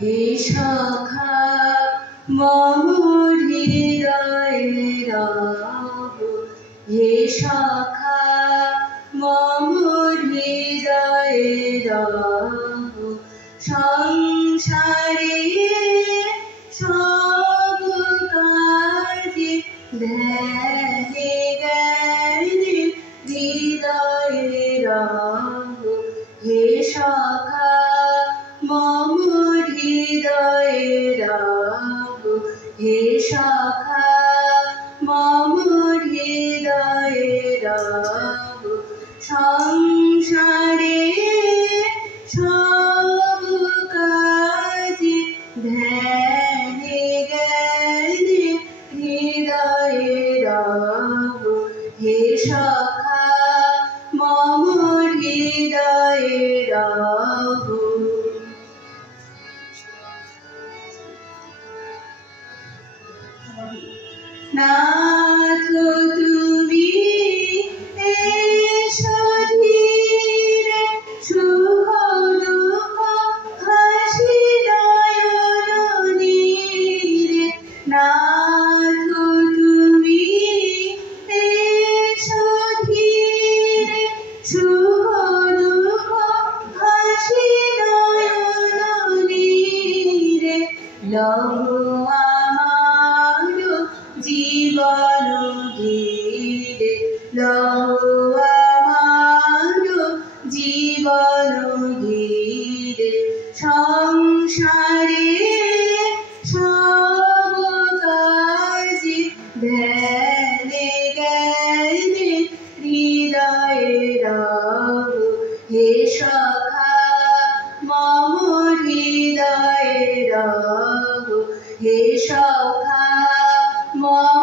হে সখা মম হৃদয়ে রব, হে সখা মম হৃদয়ে রব। সংসারে সব কাজে ধ্যানে জ্ঞানে হৃদয়ে রব, হে সখা মম হৃদয়ে রব, হে সখা মম হৃদয়ে রব। সংসারে সব কাজে ধ্যানে জ্ঞানে হৃদয়ে রব, হে সখা মম হৃদয়ে রব। নাথ তুমি এসো ধীরে, সুখ দুঃখ হাসি নয়ন নীরে। নাথ তুমি এসো ধীরে, সুখ দুঃখ হাসি নয়ন নীরে। লহো আমার জীবন ঘিরে, লহো আমার জীবন ঘিরে। সংসারে সব কাজে ধ্যানে জ্ঞানে হৃদয়ে রব, হে সখা মম হৃদয়ে রব, হে সখা মম